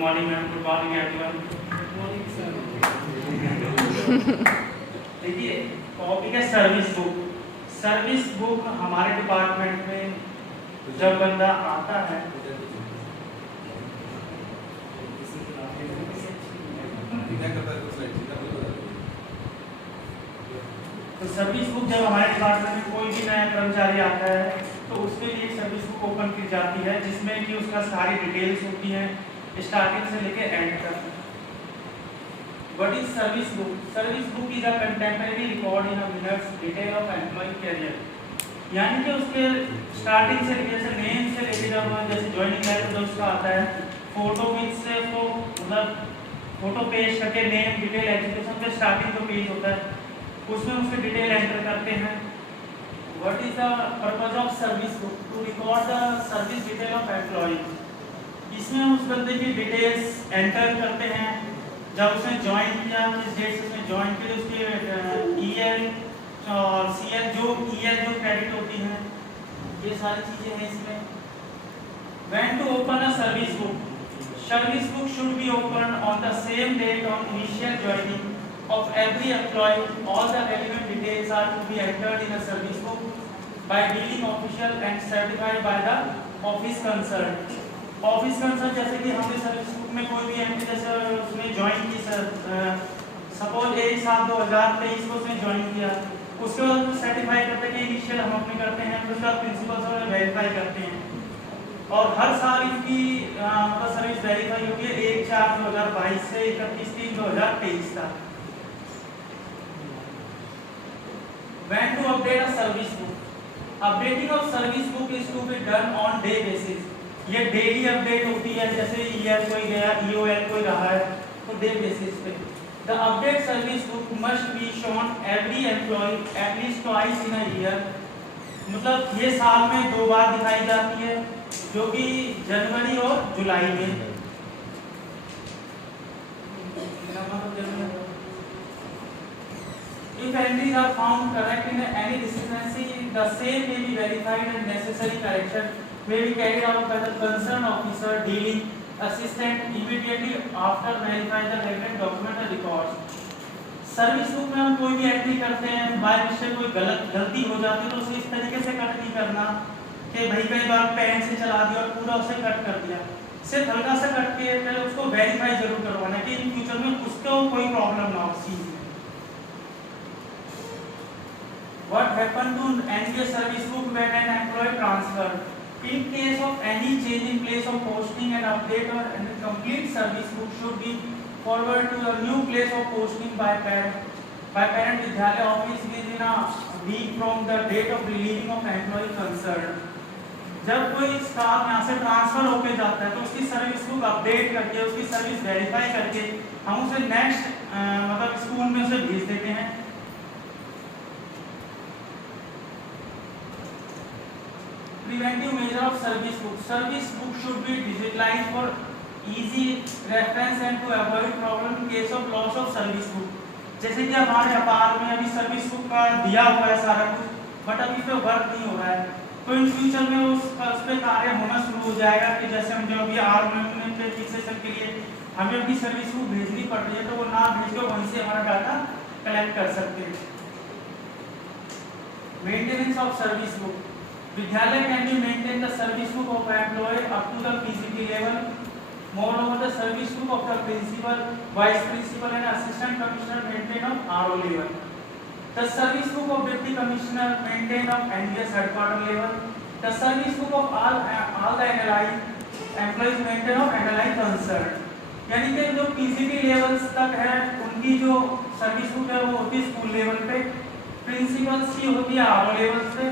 Morning ma'am, good morning everyone. देखिए टॉपिक है service book. Service book हमारे डिपार्टमेंट में जब बंदा आता है तो सर्विस बुक जब हमारे डिपार्टमेंट में कोई भी नया कर्मचारी आता है तो उसके लिए एक सर्विस बुक ओपन की जाती है जिसमें कि उसका सारी डिटेल्स होती हैं स्टार्टिंग से लेके एंड तक। What is service book? Service book is a contemporary record in a minute's detail of employee career. यानी कि उसके स्टार्टिंग से जैसे नेम से लेके जब जैसे ज्वाइनिंग लेटर जो उसका आता है, फोटो विद से उसको मतलब फोटो पेज करके नेम डिटेल एजुकेशन के स्टार्टिंग जो पेज होता है उसमें उसके डिटेल एंटर करते हैं। What is the purpose of service book? To record the service detail of employee. इसमें उस बंदे की डिटेल्स एंटर करते हैं, जब उसने ज्वाइन किया, किस डेट से उसने ज्वाइन किया, उसके ईएल और सीएल जो ईएल जो क्रेडिट होती हैं, ये सारी चीजें हैं इसमें। When to open a service book? Service book should be opened on the same date on initial joining of every employee. All the relevant details are to be entered in a service book by billing official and certified by the office concerned. Office concern जैसे कि हमने service book में कोई भी एंट्री जैसे उसने ज्वाइन की सपोज 1/7/2023 को उसने ज्वाइन किया, उसके बाद उसको सर्टिफाई करते हैं कि इनिशियल हम अपने करते हैं, फिर उसका प्रिंसिपल से वेरीफाई करते हैं और हर साल इसकी मतलब सर्विस वेरीफाई होगी 1/4/2022 से 31/3/2023 तक। When to update a service book? Updating of service book is to be done on day basis. ये डेली अपडेट होती है, जैसे ईयर कोई गया, ईओएल कोई रहा है तो डे बेसिस पे। The update service book must be shown every employ at least twice in a year. मतलब ये साल में 2 बार दिखाई जाती है, जो कि जनवरी और जुलाई में। If entries are found correct in any discrepancy, the same may be verified and necessary correction may be carried out by the concerned officer dealing assistant immediately after verifying the relevant document and records. Service book में हम कोई भी एंट्री करते हैं, by mistake कोई गलती हो जाती है तो उसे इस तरीके से कट नहीं करना कि भाई कई बार पेन से चला दिया और पूरा उसे कट कर दिया। सिर्फ हल्का सा कट के पहले उसको वेरीफाई जरूर करवाना कि इन फ्यूचर में उसको कोई प्रॉब्लम ना हो उस चीज में। What happened to end a service book when an employee transferred? In case of any change in place of posting, an update or a complete service book should be forwarded to the new place of posting by parent Vidyalaya office within a week from the date of relieving of employee concerned. जब कोई स्टाफ यहाँ से ट्रांसफर होके जाता है तो उसकी service book update करके उसकी सर्विस वेरीफाई करके हम उसे नेक्स्ट मतलब स्कूल में उसे भेज देते हैं। Preventive measure of service book. Service book should be digitalized for easy reference and to avoid problem in case of loss of service book. जैसे कि हमारे व्यापार में अभी सर्विस बुक का दिया हुआ है सारा कुछ, बट अभी पे वर्क नहीं हो रहा है, तो इन फ्यूचर में उस पे कार्य होना शुरू हो जाएगा कि जैसे हम जो अभी आर्गुमेंट पे फिक्सेशन के लिए हमें अपनी सर्विस बुक भेजनी पड़ रही है तो वो ना भेज के वहीं से हमारा डाटा कलेक्ट कर सकते हैं। Maintenance of service book. Vidyalaya can be maintain the service book of employee up to the PGP level. Moreover, the service book of the principal, vice principal, and assistant commissioner maintain of RO level. The service book of deputy commissioner maintain of NBS headquarter level. The service book of all the NLI employees maintain of NLI concern. यानी कि जो PGP levels तक है उनकी जो service book है वो होती है स्कूल लेवल पे, प्रिंसिपल्स की होती है RO लेवल पे।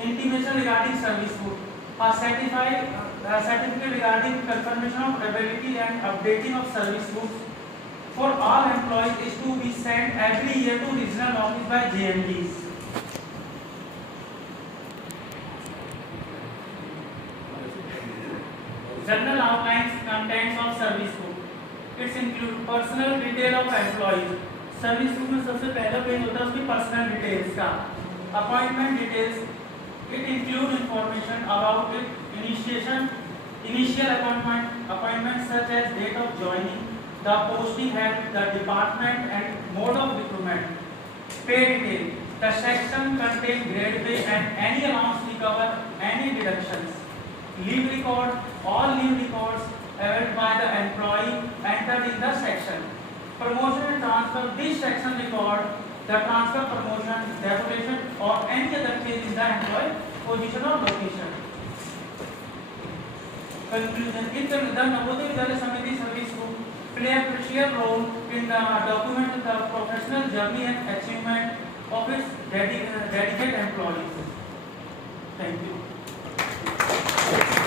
Intimation regarding service book. A certificate regarding confirmation of ability and updating of service books for all employees is to be sent every year to regional office by JMDs. General outlines contents of service book. It's include personal detail of employees. Service book में सबसे पहला पेज होता है उसकी personal details का, appointment details, It includes information about initial appointments such as date of joining, the posting held, the department and mode of recruitment. Pay detail. The section contains grade pay and any allowance recover, any deductions. Leave record. All leave records held by the employee entered in the section. Promotion and transfer. This section record the transfer, promotion, deportation or any other change in the employee position or location. Conclusion. The Navodaya Vidyalaya Samiti Service Group play a crucial role in the document the professional journey and achievement of its dedicated employees. Thank you.